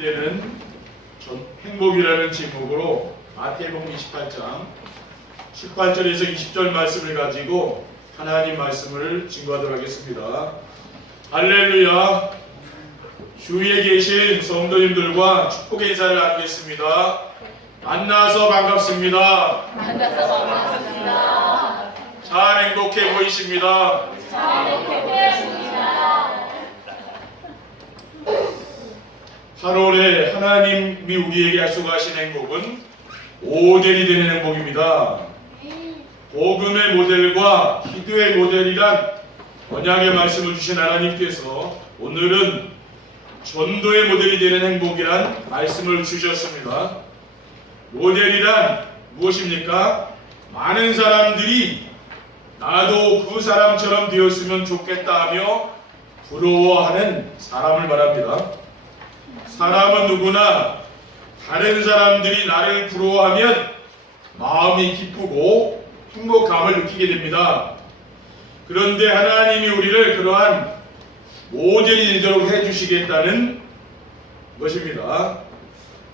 되는 행복이라는 제목으로 마태복음 28장 18절에서 20절 말씀을 가지고 하나님 말씀을 증거하도록 하겠습니다. 할렐루야. 주위에 계신 성도님들과 축복의 인사를 나누겠습니다. 만나서 반갑습니다. 만나서 반갑습니다. 잘 행복해 보이십니다. 잘 행복해 보이십니다. 8월에 하나님이 우리에게 약속하신 행복은 모델이 되는 행복입니다. 복음의 모델과 기도의 모델이란 언약의 말씀을 주신 하나님께서 오늘은 전도의 모델이 되는 행복이란 말씀을 주셨습니다. 모델이란 무엇입니까? 많은 사람들이 나도 그 사람처럼 되었으면 좋겠다 하며 부러워하는 사람을 말합니다. 사람은 누구나 다른 사람들이 나를 부러워하면 마음이 기쁘고 행복감을 느끼게 됩니다. 그런데 하나님이 우리를 그러한 모델이 되도록 해주시겠다는 것입니다.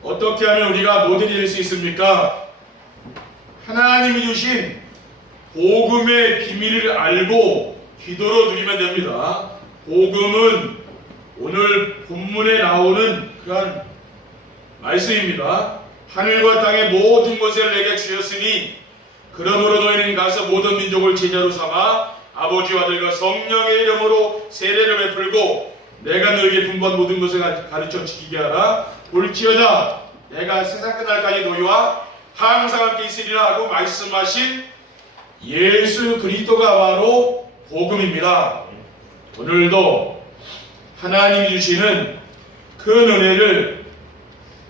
어떻게 하면 우리가 모델이 될 수 있습니까? 하나님이 주신 복음의 비밀을 알고 기도로 누리면 됩니다. 복음은 오늘 본문에 나오는 그런 말씀입니다. 하늘과 땅의 모든 것을 내게 주셨으니 그러므로 너희는 가서 모든 민족을 제자로 삼아 아버지와 아들과 성령의 이름으로 세례를 베풀고 내가 너희에게 분부한 모든 것을 가르쳐 지키게 하라. 볼지어다 내가 세상 끝날까지 너희와 항상 함께 있으리라 하고 말씀하신 예수 그리스도가 바로 복음입니다. 오늘도 하나님이 주시는 큰 은혜를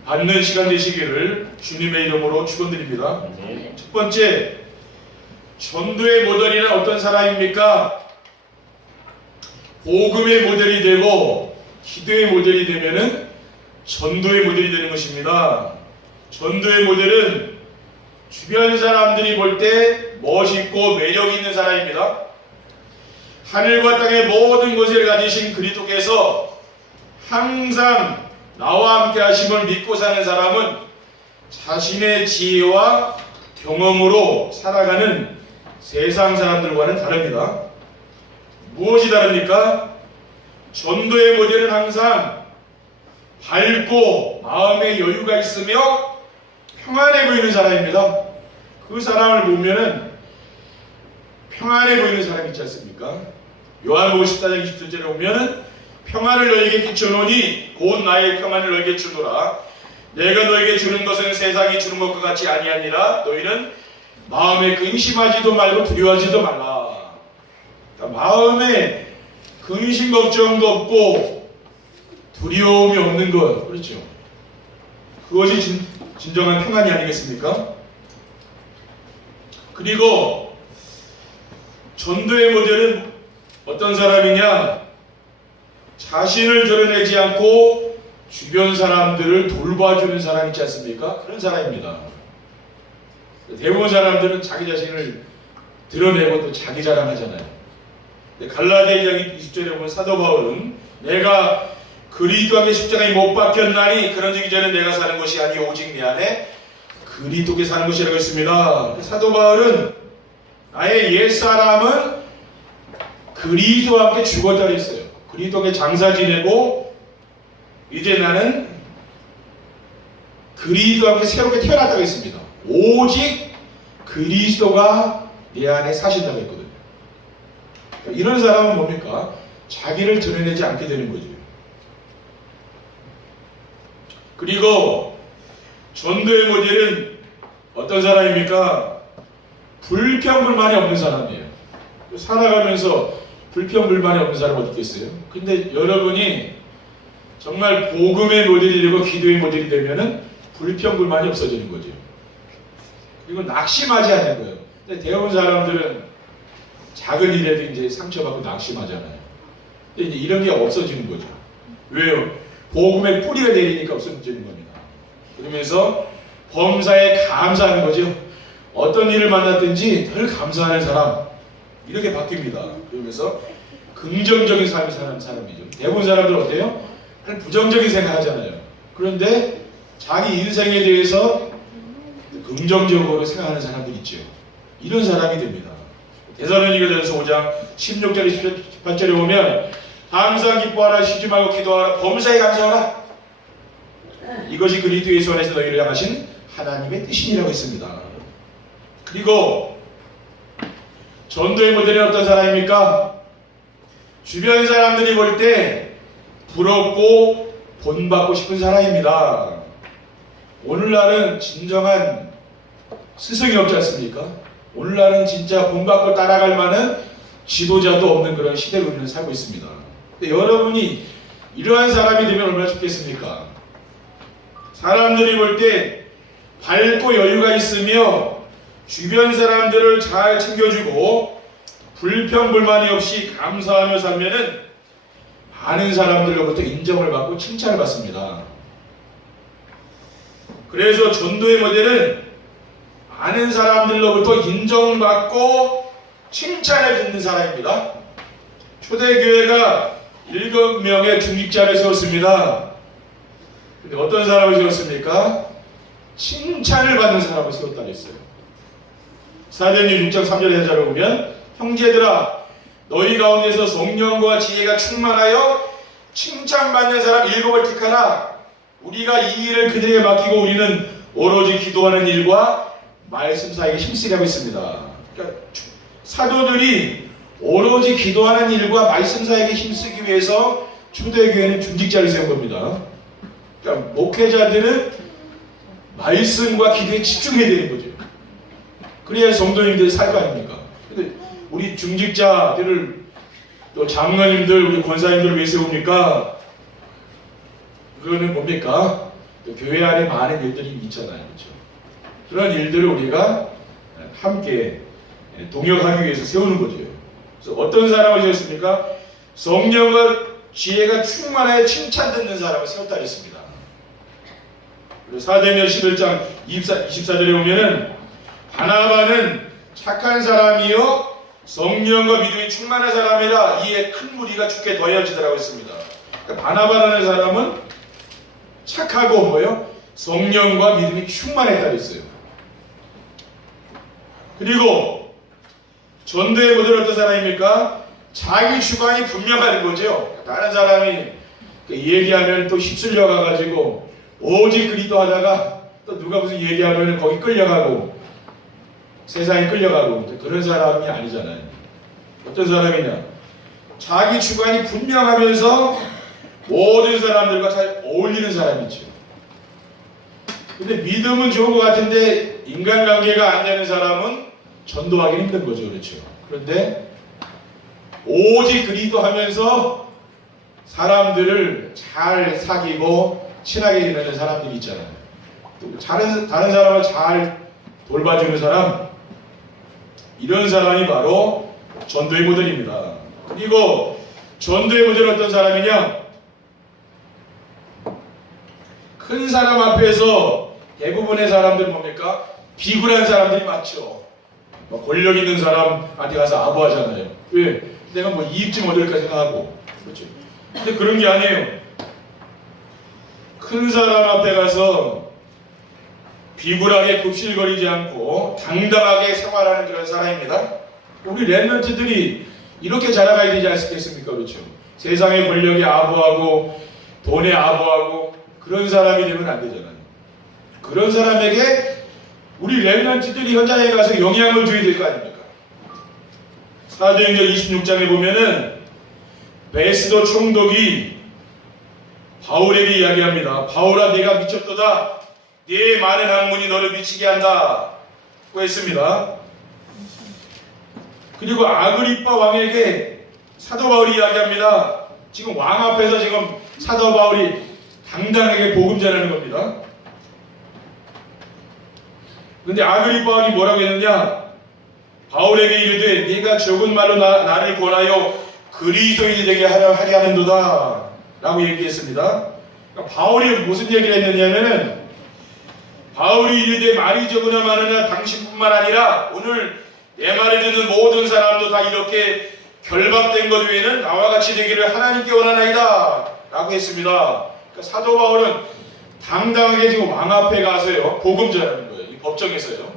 받는 시간 되시기를 주님의 이름으로 축원드립니다. 첫 번째, 전도의 모델이란 어떤 사람입니까? 복음의 모델이 되고 기도의 모델이 되면은 전도의 모델이 되는 것입니다. 전도의 모델은 주변 사람들이 볼 때 멋있고 매력 있는 사람입니다. 하늘과 땅의 모든 것을 가지신 그리스도께서 항상 나와 함께 하심을 믿고 사는 사람은 자신의 지혜와 경험으로 살아가는 세상 사람들과는 다릅니다. 무엇이 다릅니까? 전도의 모델은 항상 밝고 마음에 여유가 있으며 평안해 보이는 사람입니다. 그 사람을 보면은 평안해 보이는 사람이 있지 않습니까? 요한복음 14장 27절에 보면은 평안을 너에게 끼쳐놓으니 곧 나의 평안을 너에게 주노라. 내가 너에게 주는 것은 세상이 주는 것과 같이 아니하니라. 너희는 마음에 근심하지도 말고 두려워하지도 말라. 그러니까 마음에 근심 걱정도 없고 두려움이 없는 것, 그렇죠? 그것이 진정한 평안이 아니겠습니까? 그리고 전도의 모델은 어떤 사람이냐? 자신을 드러내지 않고 주변 사람들을 돌봐주는 사람 있지 않습니까? 그런 사람입니다. 대부분 사람들은 자기 자신을 드러내고 또 자기 자랑하잖아요. 갈라디아 2장 20절에 보면 사도 바울은 내가 그리스도에게 십자가에 못 박혔나니 그런즉 이제는 내가 사는 것이 아니 오직 내 안에 그리스도께 사는 것이라고 했습니다. 사도 바울은 나의 옛사람은 그리스도와 함께 죽었다고 했어요. 그리스도께 장사 지내고 이제 나는 그리스도와 함께 새롭게 태어났다고 했습니다. 오직 그리스도가 내 안에 사신다고 했거든요. 이런 사람은 뭡니까? 자기를 드러내지 않게 되는 거죠. 그리고 전도의 모델은 어떤 사람입니까? 불평불만이 없는 사람이에요. 살아가면서 불평불만이 없는 사람 어디 있겠어요? 근데 여러분이 정말 복음의 모델이 되고 기도의 모델이 되면은 불평불만이 없어지는 거죠. 그리고 낙심하지 않는 거예요. 근데 대부분 사람들은 작은 일에도 이제 상처받고 낙심하잖아요. 근데 이제 이런 게 없어지는 거죠. 왜요? 복음의 뿌리가 내리니까 없어지는 겁니다. 그러면서 범사에 감사하는 거죠. 어떤 일을 만났든지 늘 감사하는 사람, 이렇게 바뀝니다. 그러면서 긍정적인 삶을 사는 사람이죠. 대부분 사람들 어때요? 부정적인 생각하잖아요. 그런데 자기 인생에 대해서 긍정적으로 생각하는 사람들이 있죠. 이런 사람이 됩니다. 데살로니가전서 5장 16절 18절에 보면 항상 기뻐하라, 쉬지 말고 기도하라, 범사에 감사하라. 이것이 그리스도 예수 안에서 너희를 향하신 하나님의 뜻이라고 했습니다. 그리고 전도의 모델은 어떤 사람입니까? 주변 사람들이 볼 때 부럽고 본받고 싶은 사람입니다. 오늘날은 진정한 스승이 없지 않습니까? 오늘날은 진짜 본받고 따라갈 만한 지도자도 없는 그런 시대로 우리는 살고 있습니다. 근데 여러분이 이러한 사람이 되면 얼마나 좋겠습니까? 사람들이 볼 때 밝고 여유가 있으며 주변 사람들을 잘 챙겨주고 불평불만이 없이 감사하며 살면은 많은 사람들로부터 인정을 받고 칭찬을 받습니다. 그래서 전도의 모델은 많은 사람들로부터 인정받고 칭찬을 듣는 사람입니다. 초대교회가 7명의 중직자를 세웠습니다. 근데 어떤 사람을 세웠습니까? 칭찬을 받는 사람을 세웠다 했어요. 사도행전 6장 3절의 해설을 보면 형제들아 너희 가운데서 성령과 지혜가 충만하여 칭찬받는 사람 7을 택하라. 우리가 이 일을 그들에게 맡기고 우리는 오로지 기도하는 일과 말씀 사이에 힘쓰려고 했습니다. 그러니까 사도들이 오로지 기도하는 일과 말씀 사이에 힘쓰기 위해서 초대교회는 중직자를 세운 겁니다. 그러니까 목회자들은 말씀과 기도에 집중해야 되는 거죠. 그래야 성도님들이 살 거 아닙니까? 근데 우리 중직자들을 또 장로님들, 우리 권사님들을 왜 세웁니까? 그거는 뭡니까? 또 교회 안에 많은 일들이 있잖아요. 그렇죠? 그런 일들을 우리가 함께 동역하기 위해서 세우는 거죠. 그래서 어떤 사람을 세웠습니까? 성령과 지혜가 충만하여 칭찬 듣는 사람을 세웠다 했습니다. 사도행전 11장 24절에 보면은 바나바는 착한 사람이요 성령과 믿음이 충만한 사람이라 이에 큰 무리가 죽게 더해지더라고 했습니다. 그러니까 바나바라는 사람은 착하고 뭐요? 성령과 믿음이 충만했다 했어요. 그리고 전도의 모델은 어떤 사람입니까? 자기 주관이 분명한 거죠. 다른 사람이 얘기하면 또 휩쓸려 가가지고 오직 그리도 하다가 또 누가 무슨 얘기하면 거기 끌려가고 세상에 끌려가고 그런 사람이 아니잖아요. 어떤 사람이냐? 자기 주관이 분명하면서 모든 사람들과 잘 어울리는 사람이죠. 근데 믿음은 좋은 것 같은데 인간관계가 안 되는 사람은 전도하기 힘든 거죠. 그렇죠. 그런데 오직 그리도 하면서 사람들을 잘 사귀고 친하게 지내는 사람들이 있잖아요. 또 다른 사람을 잘 돌봐주는 사람, 이런 사람이 바로 전도의 모델입니다. 그리고 전도의 모델은 어떤 사람이냐? 큰 사람 앞에서 대부분의 사람들은 뭡니까? 비굴한 사람들이 많죠. 권력 있는 사람한테 가서 아부하잖아요. 왜? 내가 뭐 이익 좀 얻을까 생각하고. 그렇죠. 근데 그런 게 아니에요. 큰 사람 앞에 가서 비굴하게 굽실거리지 않고 당당하게 생활하는 그런 사람입니다. 우리 랩런트들이 이렇게 자라가야 되지 않겠습니까? 그렇죠. 세상의 권력에 아부하고 돈에 아부하고 그런 사람이 되면 안 되잖아요. 그런 사람에게 우리 랩런트들이 현장에 가서 영향을 줘야 될 거 아닙니까? 사도행전 26장에 보면은 베스도 총독이 바울에게 이야기합니다. 바울아 네가 미쳤도다. 네 많은 학문이 너를 미치게 한다. 고 했습니다. 그리고 아그리빠 왕에게 사도 바울이 이야기합니다. 지금 왕 앞에서 지금 사도 바울이 당당하게 복음 전하는 겁니다. 그런데 아그리빠 왕이 뭐라고 했느냐? 바울에게 이르되 네가 적은 말로 나를 권하여 그리스도인이 되게 하려 하는도다 라고 얘기했습니다. 그러니까 바울이 무슨 얘기를 했느냐면은 바울이 이르되 말이 적으나 많으나 당신뿐만 아니라 오늘 내 말을 듣는 모든 사람도 다 이렇게 결박된 것 외에는 나와 같이 되기를 하나님께 원하나이다 라고 했습니다. 그러니까 사도 바울은 당당하게 지금 왕 앞에 가서요 복음 전하는 거예요. 이 법정에서요.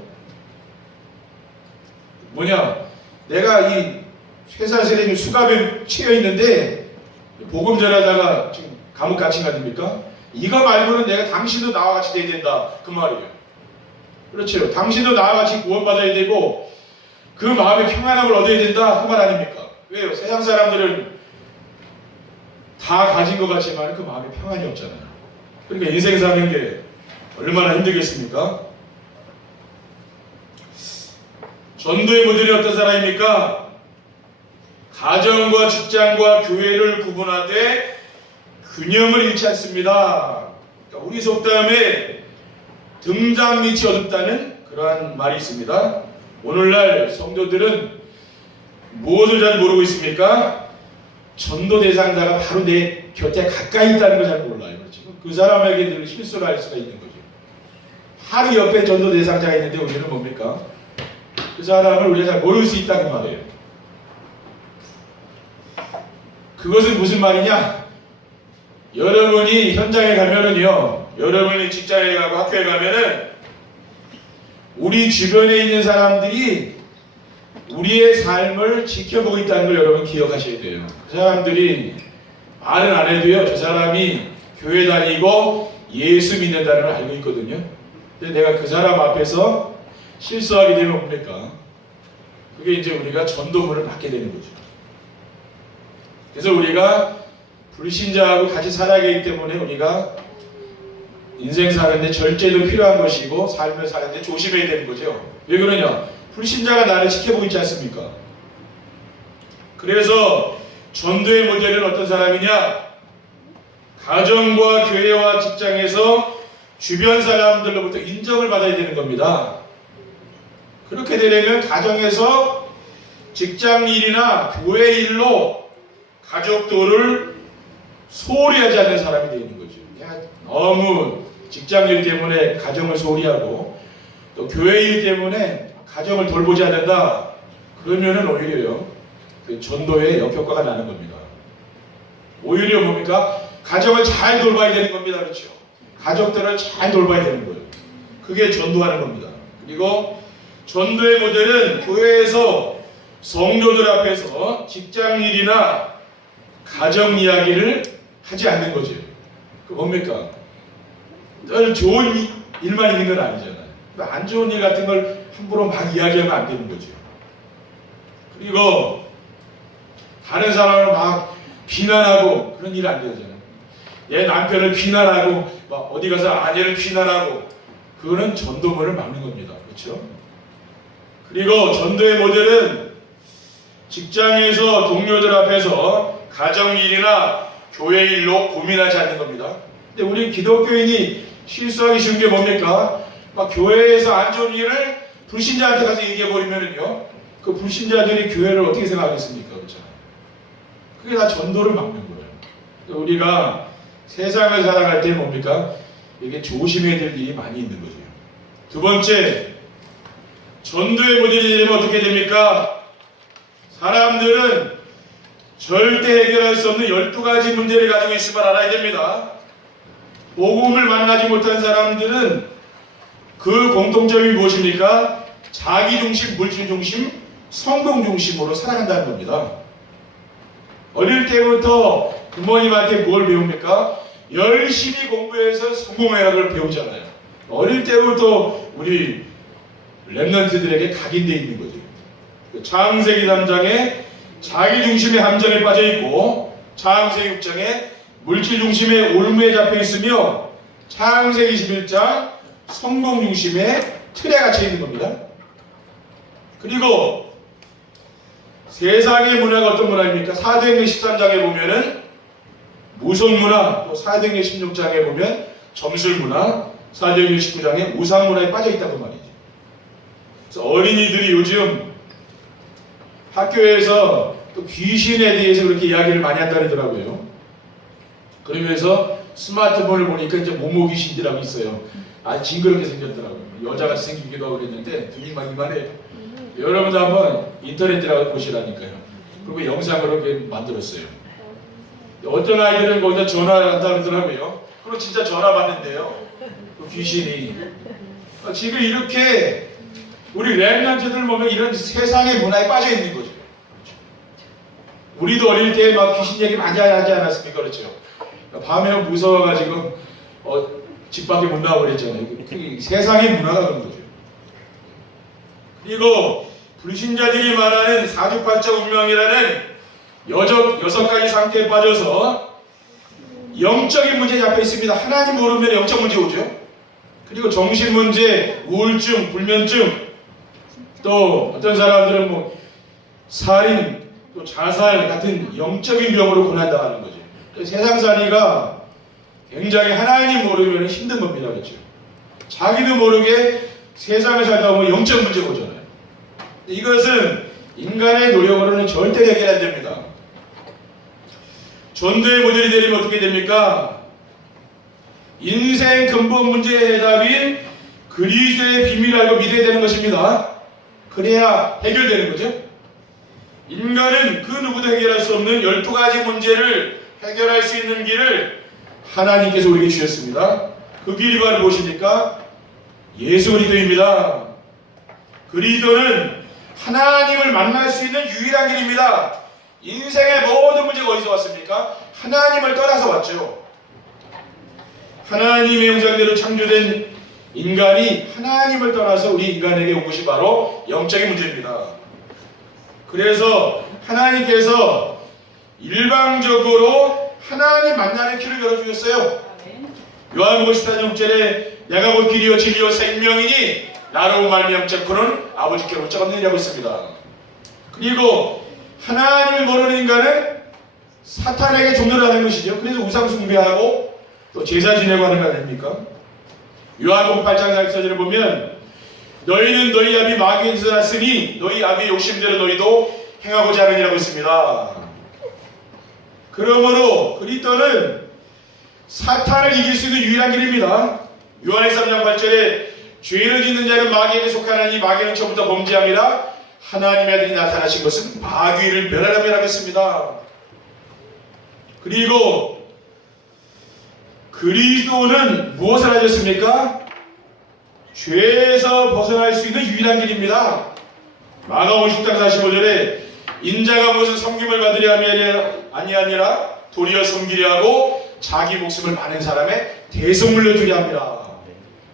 뭐냐, 내가 이 쇠사슬에 수갑에 치여 있는데 복음 전하다가 지금 감옥 갇힌 거 아닙니까? 이거 말고는 내가 당신도 나와 같이 돼야 된다 그 말이에요. 그렇죠. 당신도 나와 같이 구원받아야 되고 그 마음의 평안함을 얻어야 된다 그 말 아닙니까? 왜요? 세상 사람들은 다 가진 것 같지만 그 마음에 평안이 없잖아요. 그러니까 인생 사는 게 얼마나 힘들겠습니까? 전도의 모델이 어떤 사람입니까? 가정과 직장과 교회를 구분하되 균형을 잃지 않습니다. 그러니까 우리 속담에 등잔 밑이 어둡다는 그러한 말이 있습니다. 오늘날 성도들은 무엇을 잘 모르고 있습니까? 전도 대상자가 바로 내 곁에 가까이 있다는 걸 잘 몰라요. 그렇죠? 그 사람에게 늘 실수를 할 수가 있는 거죠. 바로 옆에 전도 대상자가 있는데 우리는 뭡니까? 그 사람을 우리가 잘 모를 수 있다는 말이에요. 그것은 무슨 말이냐? 여러분이 현장에 가면은요, 여러분이 직장에 가고 학교에 가면은 우리 주변에 있는 사람들이 우리의 삶을 지켜보고 있다는 걸 여러분 기억하셔야 돼요. 그 사람들이 말은 안 해도요, 저 사람이 교회 다니고 예수 믿는다는 걸 알고 있거든요. 근데 내가 그 사람 앞에서 실수하게 되면 뭡니까? 그게 이제 우리가 전도문을 받게 되는 거죠. 그래서 우리가 불신자하고 같이 살아야 하기 때문에 우리가 인생 사는데 절제도 필요한 것이고 삶을 사는데 조심해야 되는 거죠. 왜 그러냐? 불신자가 나를 지켜보고 있지 않습니까? 그래서 전도의 모델은 어떤 사람이냐? 가정과 교회와 직장에서 주변 사람들로부터 인정을 받아야 되는 겁니다. 그렇게 되려면 가정에서 직장 일이나 교회 일로 가족들을 소홀히 하지 않는 사람이 되는 거죠. 너무 직장 일 때문에 가정을 소홀히 하고 또 교회 일 때문에 가정을 돌보지 않는다. 그러면은 오히려요, 그 전도에 역효과가 나는 겁니다. 오히려 뭡니까? 가정을 잘 돌봐야 되는 겁니다. 그렇죠? 가족들을 잘 돌봐야 되는 거예요. 그게 전도하는 겁니다. 그리고 전도의 모델은 교회에서 성도들 앞에서 직장 일이나 가정 이야기를 하지 않는 거죠. 그 뭡니까? 늘 좋은 일만 있는 건 아니잖아요. 안 좋은 일 같은 걸 함부로 막 이야기하면 안 되는 거죠. 그리고 다른 사람을 막 비난하고 그런 일 안 되잖아요. 내 남편을 비난하고 막 어디 가서 아내를 비난하고 그거는 전도문을 막는 겁니다. 그렇죠? 그리고 전도의 모델은 직장에서 동료들 앞에서 가정 일이나 교회 일로 고민하지 않는 겁니다. 근데 우리 기독교인이 실수하기 쉬운 게 뭡니까? 막 교회에서 안 좋은 일을 불신자한테 가서 얘기해버리면은요, 그 불신자들이 교회를 어떻게 생각하겠습니까? 그렇잖아요. 그게 다 전도를 막는 거예요. 우리가 세상을 살아갈 때 뭡니까? 이게 조심해야 될 일이 많이 있는 거죠. 두 번째, 전도의 모델이 되면 어떻게 됩니까? 사람들은 절대 해결할 수 없는 12가지 문제를 가지고 있음을 알아야 됩니다. 복음을 만나지 못한 사람들은 그 공통점이 무엇입니까? 자기 중심, 물질 중심, 성공 중심으로 살아간다는 겁니다. 어릴 때부터 부모님한테 뭘 배웁니까? 열심히 공부해서 성공해라를 배우잖아요. 어릴 때부터 우리 랩런트들에게 각인되어 있는 거죠. 창세기 3장에 자기 중심의 함정에 빠져 있고, 창세기 6장에 물질 중심의 올무에 잡혀 있으며, 창세기 21장 성공 중심의 틀에 갇혀 있는 겁니다. 그리고 세상의 문화가 어떤 문화입니까? 사도행전 13장에 보면은 무속문화, 또 사도행전 16장에 보면 점술문화, 사도행전 19장에 우상문화에 빠져 있다고 말이죠. 그래서 어린이들이 요즘 학교에서 또 귀신에 대해서 그렇게 이야기를 많이 한다더라고요. 그러면서 스마트폰을 보니까 이제 모모 귀신들하고 있어요. 아, 징그럽게 생겼더라고요. 여자같이 생기기도 하고 그랬는데 눈이 막 이만해요. 여러분도 한번 인터넷 들어가서 보시라니까요. 그리고 영상으로 이렇게 만들었어요. 어떤 아이들은 거기다 전화한다 그러더라고요. 그리고 진짜 전화 받는데요. 그 귀신이. 지금 이렇게 우리 렘넌트들 보면 이런 세상의 문화에 빠져 있는 거죠. 우리도 어릴 때 막 귀신 얘기 많이 하지 않았습니까? 그렇죠. 밤에 무서워가지고 집 밖에 못 나와버렸잖아요. 그 세상의 문화가 그런 거죠. 그리고 불신자들이 말하는 사주팔자 운명이라는 여섯 가지 상태에 빠져서 영적인 문제에 잡혀 있습니다. 하나님 모르면 영적 문제 오죠. 그리고 정신 문제, 우울증, 불면증, 또 어떤 사람들은 뭐 살인, 또 자살 같은 영적인 병으로 고난당하는 거죠. 세상살이가 굉장히 하나님 모르면 힘든 겁니다. 그렇죠? 자기도 모르게 세상에 살다 보면 영적 문제가 오잖아요. 이것은 인간의 노력으로는 절대 해결 안 됩니다. 전도의 모델이 되려면 어떻게 됩니까? 인생 근본 문제의 해답인 그리스도의 비밀을 알고 믿어야 되는 것입니다. 그래야 해결되는 거죠. 인간은 그 누구도 해결할 수 없는 12가지 문제를 해결할 수 있는 길을 하나님께서 우리에게 주셨습니다. 그 길이 바로 무엇입니까? 예수 그리스도입니다. 그리스도는 하나님을 만날 수 있는 유일한 길입니다. 인생의 모든 문제가 어디서 왔습니까? 하나님을 떠나서 왔죠. 하나님의 형상대로 창조된 인간이 하나님을 떠나서 우리 인간에게 온 것이 바로 영적인 문제입니다. 그래서 하나님께서 일방적으로 하나님 만나는 길을 열어주셨어요. 요한복음 14장 6절에 내가 곧 길이요 진리요 생명이니 나로 말미암자 그는 아버지께 올 자가 없느니라고 했습니다. 그리고 하나님을 모르는 인간은 사탄에게 종노를 하는 것이죠. 그래서 우상 숭배하고 또 제사 지내고 하는 거 아닙니까? 요한복음 8장 44절에 보면 너희는 너희 아비 마귀에서 났으니 너희 아비의 욕심대로 너희도 행하고자 하느니라고 했습니다. 그러므로 그리스도는 사탄을 이길 수 있는 유일한 길입니다. 요한복음 3장 8절에 죄를 짓는 자는 마귀에게 속하나니 마귀는 처음부터 범죄함이라 하나님의 아들이 나타나신 것은 마귀를 멸하라고 했습니다. 그리고 그리스도는 무엇을 하셨습니까? 죄에서 벗어날 수 있는 유일한 길입니다. 마가복음 10장 45절에 인자가 무슨 섬김을 받으려 함이 아니하니라 도리어 섬기려 하고 자기 목숨을 많은 사람의 대속물로 주려 합니다.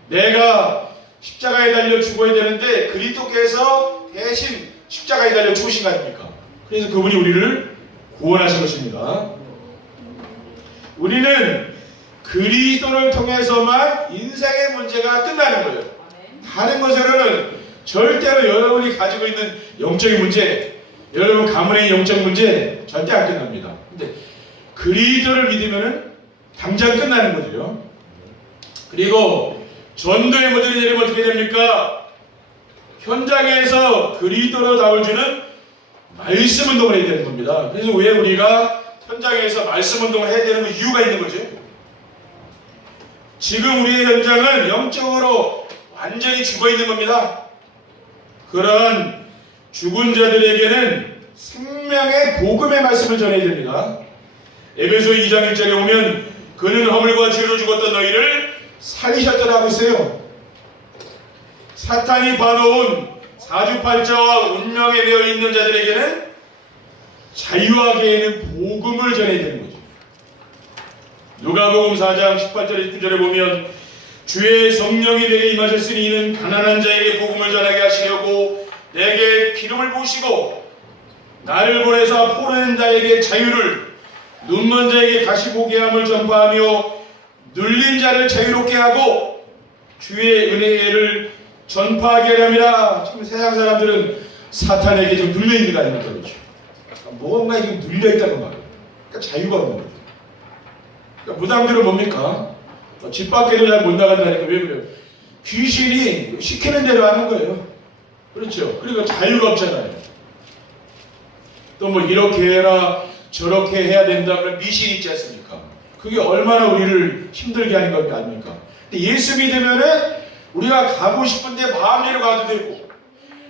내가 십자가에 달려 죽어야 되는데 그리스도께서 대신 십자가에 달려 죽으신 거 아닙니까? 그래서 그분이 우리를 구원하신 것입니다. 우리는 그리스도를 통해서만 인생의 문제가 끝나는 거예요. 다른 것으로는 절대로 여러분이 가지고 있는 영적인 문제, 여러분 가문의 영적 문제 절대 안 끝납니다. 근데 그리스도를 믿으면은 당장 끝나는 거죠. 그리고 전도의 모델이 되려면 어떻게 됩니까? 현장에서 그리스도로 나올주는 말씀 운동을 해야 되는 겁니다. 그래서 왜 우리가 현장에서 말씀 운동을 해야 되는 이유가 있는 거죠. 지금 우리의 현장은 영적으로 완전히 죽어 있는 겁니다. 그러한 죽은 자들에게는 생명의 복음의 말씀을 전해야 됩니다. 에베소 2장 1절에 보면 그는 허물과 죄로 죽었던 너희를 살리셨더라고 했어요. 사탄이 봐놓은 사주팔자와 운명에 되어 있는 자들에게는 자유하게 있는 복음을 전해야 되는 거죠. 누가복음 4장 18절에 19절에 보면 주의 성령이 내게 임하셨으니 이는 가난한 자에게 복음을 전하게 하시려고 내게 기름을 부으시고 나를 보내사 포로된 자에게 자유를 눈먼 자에게 다시 보게 함을 전파하며 눌린 자를 자유롭게 하고 주의 은혜를 전파하게 하렵니다. 지금 세상 사람들은 사탄에게 좀 눌려있는 거 아닙니까? 그렇죠? 뭔가 지금 눌려있다는 말이에요. 그러니까 자유가 없는 거예요. 그러니까 무당들은 뭡니까? 집 밖에도 잘 못 나간다니까. 왜 그래요? 귀신이 시키는 대로 하는 거예요. 그렇죠? 그러니까 자유가 없잖아요. 또 뭐 이렇게 해라 저렇게 해야 된다 그런 미신이 있지 않습니까? 그게 얼마나 우리를 힘들게 하는 것 아닙니까? 근데 예수 믿으면은 우리가 가고 싶은데 마음대로 가도 되고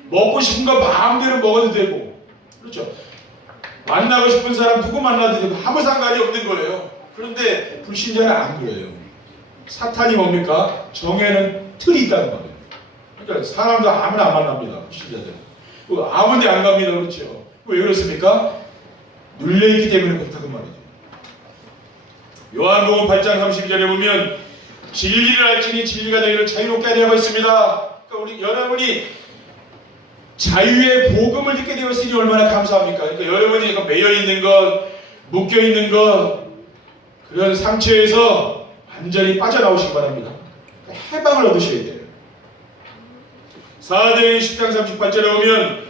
먹고 싶은 거 마음대로 먹어도 되고 그렇죠? 만나고 싶은 사람 누구 만나도 되고 아무 상관이 없는 거예요. 그런데 불신자는 안 그래요. 사탄이 뭡니까? 정해는 틀이 있다는 말이에요. 그러니까 사람도 아무나 안 만납니다. 신자들. 아무 데 안 갑니다. 그렇죠? 왜 그렇습니까? 눌려있기 때문에 그렇다고 말이죠. 요한복음 8장 32절에 보면 진리를 알지니 진리가 너희를 자유롭게 하려 하고 있습니다. 그러니까 여러분이 자유의 복음을 듣게 되었으니 얼마나 감사합니까? 그러니까 여러분이 매여 있는 것, 묶여 있는 것, 그런 상처에서 완전히 빠져나오시기 바랍니다. 해방을 얻으셔야 돼요. 사도행전 10장 38절에 보면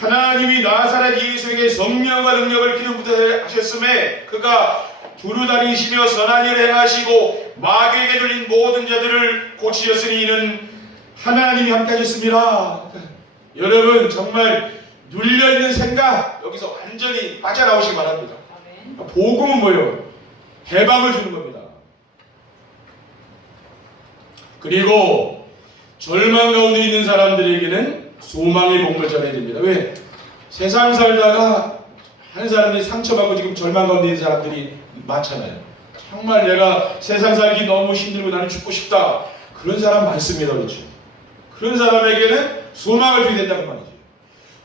하나님이 나사렛 예수에게 성령과 능력을 기름 부어 하셨음에 그가 두루다니시며 선한 일을 행하시고 마귀에게 들린 모든 자들을 고치셨으니 이는 하나님이 함께 하셨습니다. 여러분 정말 눌려있는 생각 여기서 완전히 빠져나오시기 바랍니다. 복음은 뭐예요? 해방을 주는 겁니다. 그리고 절망 가운데 있는 사람들에게는 소망의 복음을 전해야 됩니다. 왜? 세상 살다가 하는 사람들이 상처받고 지금 절망 가운데 있는 사람들이 많잖아요. 정말 내가 세상 살기 너무 힘들고 나는 죽고 싶다. 그런 사람 많습니다. 그렇죠? 그런 사람에게는 소망을 줘야 된다는 말이죠.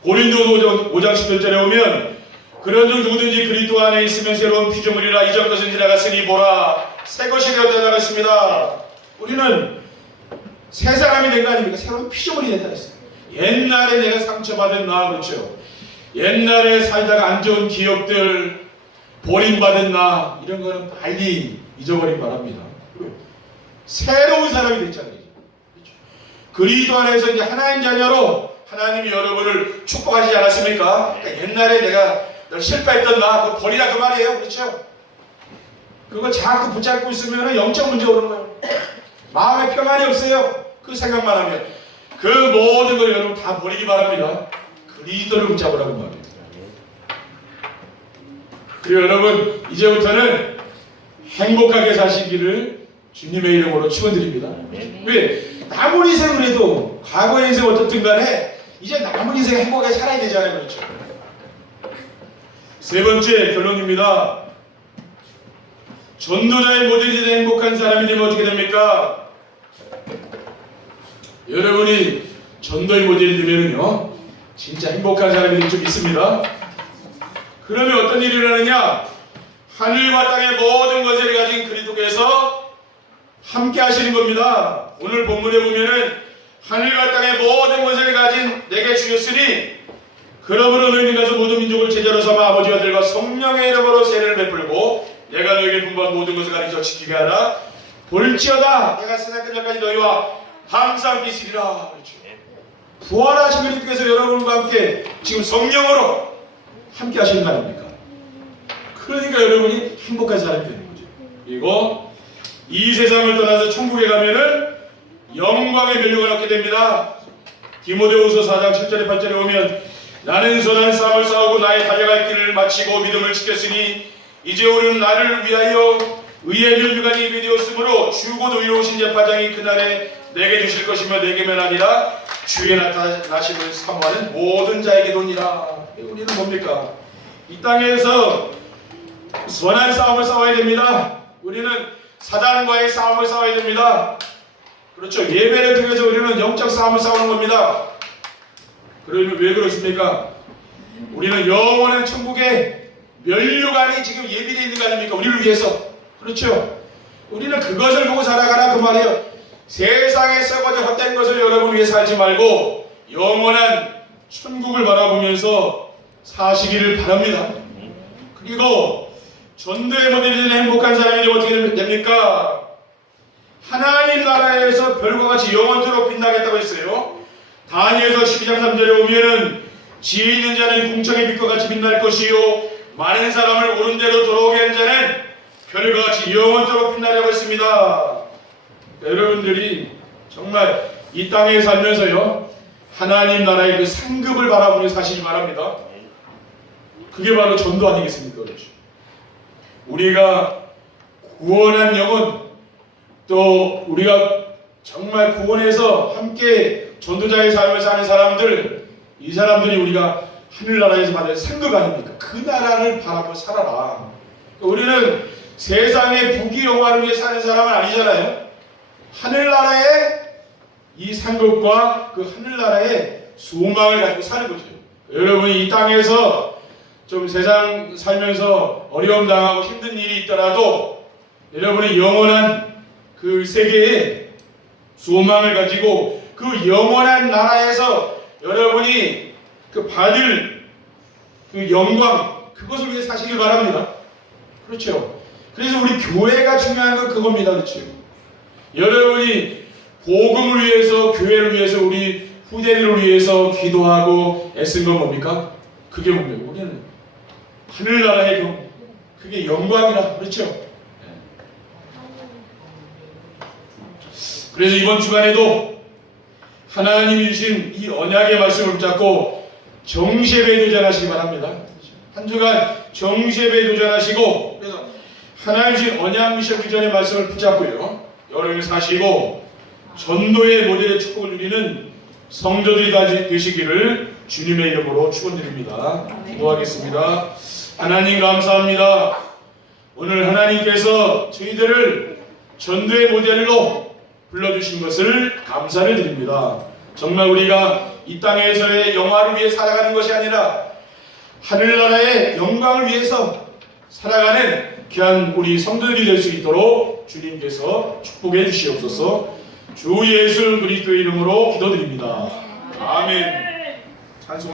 고린도서 5장 11절에 오면 그런 중 누구든지 그리스도 안에 있으면 새로운 피조물이라 이전 것은 지나갔으니 보라 새 것이 되었다 나갔습니다. 우리는 새 사람이 된 거 아닙니까? 새로운 피조물이 됐다 했어요. 옛날에 내가 상처받은 나 그렇죠. 옛날에 살다가 안 좋은 기억들 버림받은 나 이런 거는 빨리 잊어버리기 바랍니다. 새로운 사람이 됐잖아요. 그렇죠? 그리스도 안에서 이제 하나님 자녀로 하나님이 여러분을 축복하지 않았습니까? 그러니까 옛날에 내가 널 실패했던 나 그거 버리라 그 말이에요. 그렇죠? 그거 자꾸 붙잡고 있으면 영적 문제 오는 거예요. 마음에 평안이 없어요. 그 생각만 하면 그 모든 걸 여러분 다 버리기 바랍니다. 그리스도를 붙잡으라고 말이에요. 그리고 여러분 이제부터는 행복하게 사시기를 주님의 이름으로 축원드립니다. 왜? 남은 인생을 해도 과거의 인생 어떻든 간에 이제 남은 인생 행복하게 살아야 되잖아요. 그렇죠? 세 번째 결론입니다. 전도자의 모델이 되는 행복한 사람이 되면 어떻게 됩니까? 여러분이 전도의 모델이 되면요 진짜 행복한 사람이 좀 있습니다. 그러면 어떤 일이 일어나느냐? 하늘과 땅의 모든 것을 가진 그리스도께서 함께 하시는 겁니다. 오늘 본문에 보면은 하늘과 땅의 모든 것을 가진 내게 주셨으니 그러므로 너희는 가서 모든 민족을 제자로 삼아 아버지와 아들과 성령의 이름으로 세례를 베풀고 내가 너에게 분부한 모든 것을 가르쳐 지키게 하라. 볼지어다 내가 세상 끝날까지 너희와 항상 있으리라. 그렇죠. 부활하신 그리스도께서 여러분과 함께 지금 성령으로 함께 하시는 거 아닙니까? 그러니까 여러분이 행복한 사람이 되는 거죠. 그리고 이 세상을 떠나서 천국에 가면은 영광의 면류관을 얻게 됩니다. 디모데후서 4장 7절에 8절에 오면 나는 선한 싸움을 싸우고 나의 달려갈 길을 마치고 믿음을 지켰으니 이제 우리는 나를 위하여 의의 면류관이 예비되었으므로 주고도 의로우신 재판장이 그날에 내게 주실 것이며 내게만 아니라 주의 나타나심을 사모하는 모든 자에게도니라. 우리는 뭡니까? 이 땅에서 선한 싸움을 싸워야 됩니다. 우리는 사단과의 싸움을 싸워야 됩니다. 그렇죠. 예배를 통해서 우리는 영적 싸움을 싸우는 겁니다. 그러면 왜 그렇습니까? 우리는 영원한 천국에 면류관이 지금 예비되어 있는 거 아닙니까? 우리를 위해서. 그렇죠. 우리는 그것을 보고 살아가라 그 말이에요. 세상에 썩어져 헛된 것을 여러분 위해 살지 말고 영원한 천국을 바라보면서 사시기를 바랍니다. 그리고 전도의 모델이 되는 행복한 사람이 되면 어떻게 됩니까? 하나님 나라에서 별과 같이 영원토록 빛나겠다고 했어요. 다니엘서 12장 3절에 보면은 지혜 있는 자는 궁창의 빛과 같이 빛날 것이요 많은 사람을 옳은 대로 돌아오게 한 자는 별과 같이 영원토록 빛나려고 했습니다. 여러분들이 정말 이 땅에 살면서요 하나님 나라의 그 상급을 바라보며 사시기 바랍니다. 그게 바로 전도 아니겠습니까? 그렇죠. 우리가 구원한 영혼 또 우리가 정말 구원해서 함께 전도자의 삶을 사는 사람들 이 사람들이 우리가 하늘나라에서 받을 상급 아닙니까? 그 나라를 바라보며 살아라. 우리는 세상의 부귀영화를 위해 사는 사람은 아니잖아요. 하늘나라의 이 상급과 그 하늘나라의 소망을 가지고 사는 거죠. 여러분이 이 땅에서 좀 세상 살면서 어려움 당하고 힘든 일이 있더라도 여러분이 영원한 그 세계에 소망을 가지고 그 영원한 나라에서 여러분이 그 받을 그 영광, 그것을 위해 사시길 바랍니다. 그렇죠. 그래서 우리 교회가 중요한 건 그겁니다. 그렇죠. 여러분이 복음을 위해서, 교회를 위해서, 우리 후대들을 위해서 기도하고 애쓴 건 뭡니까? 그게 뭡니까? 우리는 하늘나라의 경, 그게 영광이라. 그렇죠. 그래서 이번 주간에도 하나님이 주신 이 언약의 말씀을 붙잡고 정시예배에 도전하시기 바랍니다. 한 주간 정시예배에 도전하시고, 그래서 하나님 주신 언약 미션 비전의 말씀을 붙잡고요, 여러분이 사시고 전도의 모델의 축복을 누리는 성도들이 다 되시기를 주님의 이름으로 축원드립니다. 기도하겠습니다. 하나님 감사합니다. 오늘 하나님께서 저희들을 전도의 모델로 불러주신 것을 감사를 드립니다. 정말 우리가 이 땅에서의 영화를 위해 살아가는 것이 아니라 하늘나라의 영광을 위해서 살아가는 귀한 우리 성도들이 될 수 있도록 주님께서 축복해 주시옵소서. 주 예수 그리스도의 이름으로 기도드립니다. 아멘. 찬송.